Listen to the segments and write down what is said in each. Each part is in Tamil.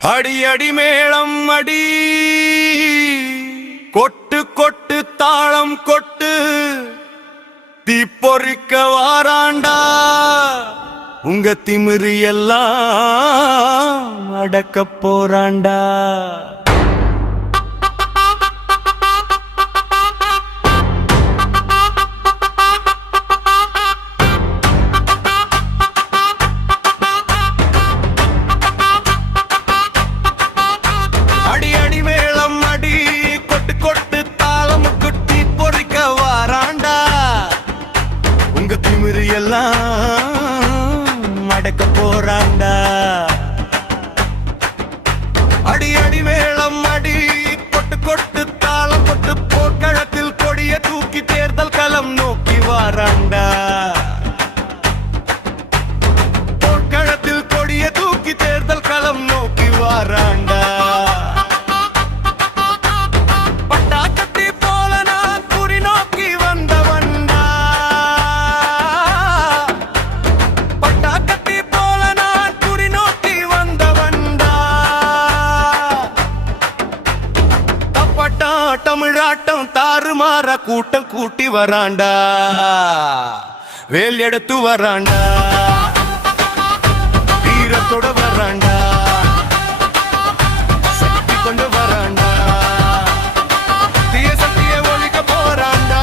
அடி அடி மேளம் அடி கொட்டு கொட்டு தாளம் கொட்டு தீப்பொறிக்க வாராண்டா உங்க திமிரு எல்லாம் அடக்க போறாண்டா. திமிரு எல்லாம் அடக்க போறாண்டா. அடி அடி மேளம் அடி கொட்டு கொட்டு தாளம் கொட்டு போர்க்களத்தில் கொடிய தூக்கி தேர்தல் களம் நோக்கி வாராண்டா. போர்க்களத்தில் கொடிய தூக்கி தேர்தல் களம் நோக்கி வாராண்டா. தமிழாட்டம் தாறுமாற கூட்டம் கூட்டி வராண்டா. வேல் எடுத்து வராண்டா. வீரத்தோட வராண்டா. சக்தி கொண்டு வராண்டா. தீய சக்திய ஒழிக்க போறாண்டா.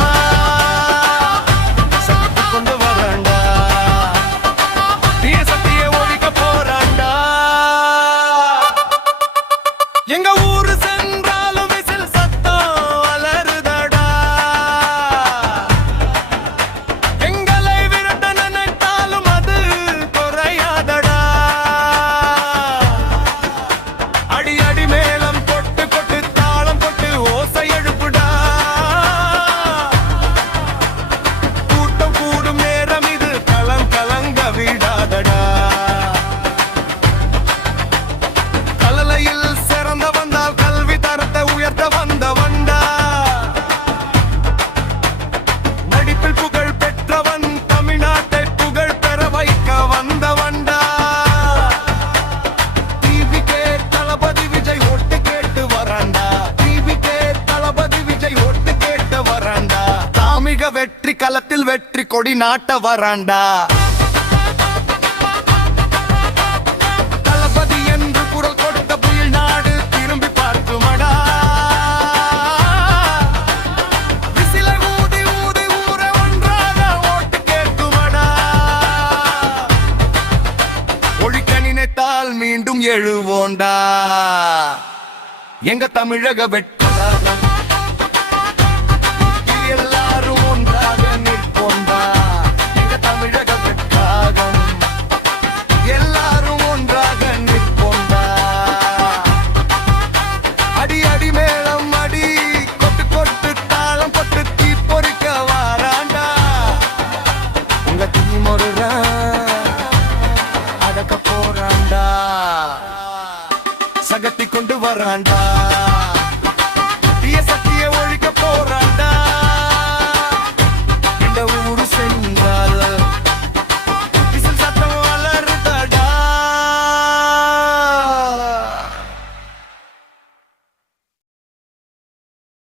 சக்தி கொண்டு வராண்டா. தீய சக்திய ஒழிக்க போறாண்டா. எங்க ஊரு சென்றாலும் வெற்றி களத்தில் வெற்றி கொடி நாட்ட வராண்டா. தளபதி என்று குரல் கொடுத்த புயல் நாடு திரும்பி பார்க்குமடா. விசிலை ஊதி ஊதி ஊர ஒன்றாக ஓட்டு கேட்குமடா. ஒழிக்க நினைத்தால் மீண்டும் எழுவோண்டா. எங்க தமிழக வெற்றி அடக்க போறாண்டா. சகத்தி கொண்டு வராண்டா.